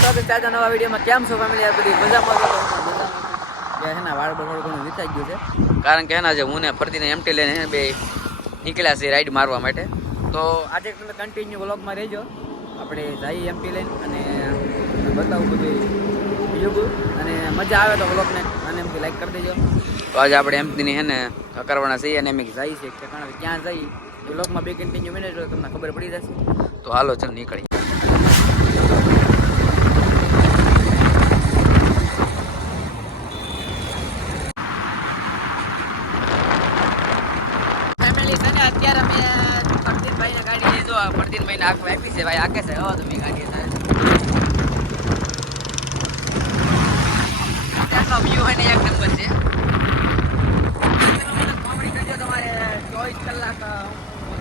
સ્વાગત છે આજના નવા વિડીયોમાં કેમ છો ફેમિલી આ બધી મજામાં છો? છું. ને વાળ બગડ ઘણું ગયું છે. કારણ કે એના જે હું ને ફરતીને એમટી લઈને હે બે નીકળ્યા છે રાઈડ મારવા માટે. તો આજે તમે કન્ટિન્યુ વ્લોગમાં રહેજો. આપણે જઈએ એમટી લઈને અને બતાવું બધું બીજું અને મજા આવે તો વ્લોગને અને એમથી લાઈક કરી દેજો. તો આજે આપણે એમટીની હે ને કરવાના છીએ અને એમ છીએ. ઠેકાણા ક્યાં જઈએ. એ વ્લોગમાં બે કન્ટિન્યુ મિનિટ તો તમને ખબર પડી જશે. તો હાલો ચાલ નીકળી ફેમિલી છે અત્યારે અમે પ્રદીપભાઈને ગાડી લીધો. પ્રદીપભાઈને આખું આપી છે, ભાઈ આકે છે. હો, તમે ગાડી ત્યાંનો વ્યૂ હોય ને, એક નંબર છે કોમેડી કરજો તમારે ચોવીસ કલાક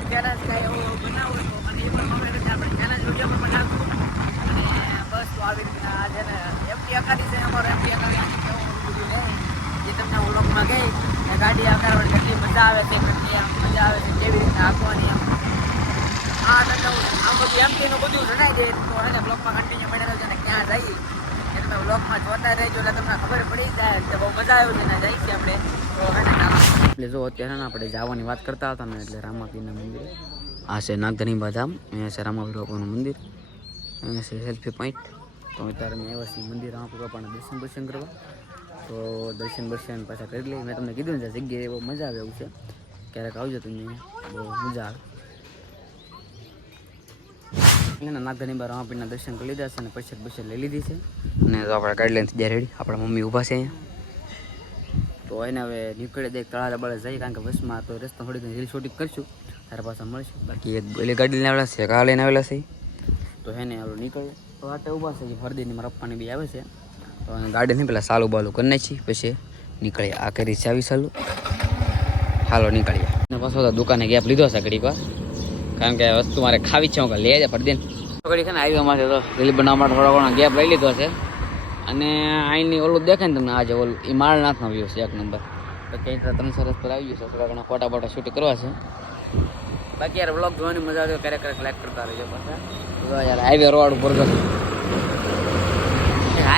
ચેલેન્જ થાય એવું બનાવવું તો મને એ પણ કોમેન્ટ કરજો આપણે ચેલેન્જ વીડિયો પણ બનાવશું અને બસ તો આવી રીતના આ છે ને એમટી અકાડી છે અમારો એમટી અકાડી કેવું બધું લે જે તમને વ્લોગમાં ગઈ એ ગાડી આકારવાની કેટલી મજા આવે છે, કેટલી આમ મજા આવે છે, કેવી રીતના આંકવાની આમ. આ આમ બધું એમટીનું બધું જણાઈ દે, તો એને બ્લોગમાં કન્ટિન્યુ મળે છે અને ક્યાં જઈએ. એ તમે બ્લોગમાં જોતા રહેજો, એટલે તમને ખબર પડી જાય કે બહુ મજા આવ્યો છે જઈએ છીએ આપણે. એટલે જો અત્યારે ને આપણે જવાની વાત કરતા હતા ને એટલે રામાપીના મંદિરે. આ છે નાગધની બાધામ અહીંયા છે રામાપીર બાપાનું મંદિર. અહીંયા છે સેલ્ફી પોઈન્ટ તો અત્યારે મેં એવા મંદિર રામાપી બાપાના દર્શન દર્શન કરવા. તો દર્શન બર્શન પાછા કરી લઈએ. મેં તમને કીધું ને જગ્યાએ બહુ મજા આવે એવું છે. ક્યારેક આવજો તમે. બહુ મજા આવે. એના નાગધની બાર રામાપીના દર્શન કરી લીધા છે અને પછી પછી લઈ લીધી છે. અને તો આપણે ગાડી લઈને ત્યાં રેડી. આપણા મમ્મી ઊભા છે અહીંયા. તો એને હવે નીકળે દે, તળાજા બળે જઈએ, કારણ કે બસમાં તો રસ્તો થોડી ઘણી રીલ શૂટિંગ કરશું. તારા પાસે મળશે. બાકી એક પેલી ગાડી લઈને આવેલા છે કાલે લઈને આવેલા છે. તો એને હવે નીકળે. તો આટે ઊભા છે ફરદીની મારા પપ્પાની બી આવે છે. તો નહીં પેલા સાલું બાલું કરી નાખી, પછી નીકળીએ. આ કરી ચાવી સાલું હાલો નીકળીએ. અને પાછો તો દુકાને ગેપ લીધો છે ઘડીક વાર. કારણ કે વસ્તુ મારે ખાવી છે, હું લે જાય ફરદીન ઘડી છે ને આવી અમારે તો રીલ બનાવવા માટે થોડો ઘણો ગેપ લઈ લીધો છે. અને અહીંની ઓલું દેખાય ને તમને આજે ઓલું એ માળનાથનો વ્યૂ છે, એક નંબર તો કંઈક ત્રણસો રસ પર આવી ગયું છે, થોડા ઘણા ફોટા ફોટા શૂટ કરવા છે. બાકી યાર બ્લોગ જોવાની મજા આવે ક્યારેક ક્યારેક લાઈક કરતા રહેજો તો યાર હાઈવે રોડ ઉપર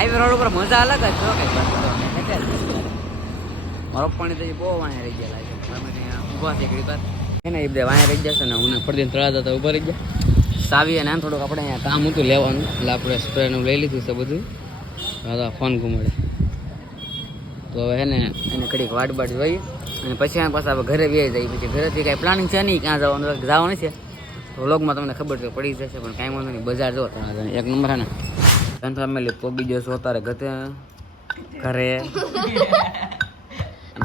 હાઈવે રોડ ઉપર મજા અલગ જ છો કે મારો પાણી તો બહુ વાંહે રહી ગયેલા છે. અમે ત્યાં છે ઘડી વાર. એને એ બધા વાંહે રહી જશે ને હું ફરતી તળા જતા ઊભા રહી ગયા. સાવી અને થોડુંક આપણે અહીંયા કામ હતું લેવાનું, એટલે આપણે સ્પ્રેનું લઈ લીધું છે બધું. હવે ફોન ઘુમાડે તો હવે એને એને ઘડીક વાટ બાટ જોઈએ. અને પછી પાછા આપણે ઘરે બે જાય. પછી ઘરેથી કાંઈ પ્લાનિંગ છે નહીં, ક્યાં જવાનું જવાનું છે? વ્લોગમાં તમને ખબર છે પડી જશે પણ કાંઈ વાંધો નહીં. બજાર જો તમે એક નંબર ને. ત્રણ ફેમિલી પોબી જશો અત્યારે ગતે ઘરે.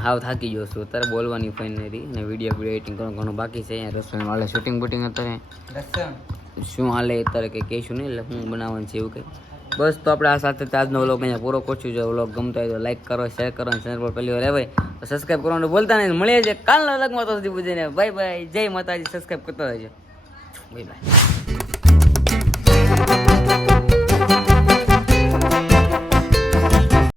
હાવ થાકી ગયો છું. અત્યારે બોલવાની ફાઈન નથી. અને વીડિયો વીડિયો એડિટિંગ ઘણું ઘણું બાકી છે. અહીંયા રસોઈ હાલે શૂટિંગ બુટિંગ અત્યારે. શું હાલે અત્યારે કંઈ કહીશું નહીં એટલે હું બનાવવાનું છે એવું કંઈ. બસ તો આપણે આ સાથે આજનો વ્લોગ અહીંયા પૂરો કરશું. જો વ્લોગ ગમતો હોય તો લાઈક કરો શેર કરો અને ચેનલ પર પહેલી વાર આવે તો સબસ્ક્રાઈબ કરવાનું બોલતા નહીં. મળીએ છીએ કાલના લગમાં તો સુધી પૂછીને બાય બાય જય માતાજી. સબસ્ક્રાઈબ કરતા રહેજો. Bye bye.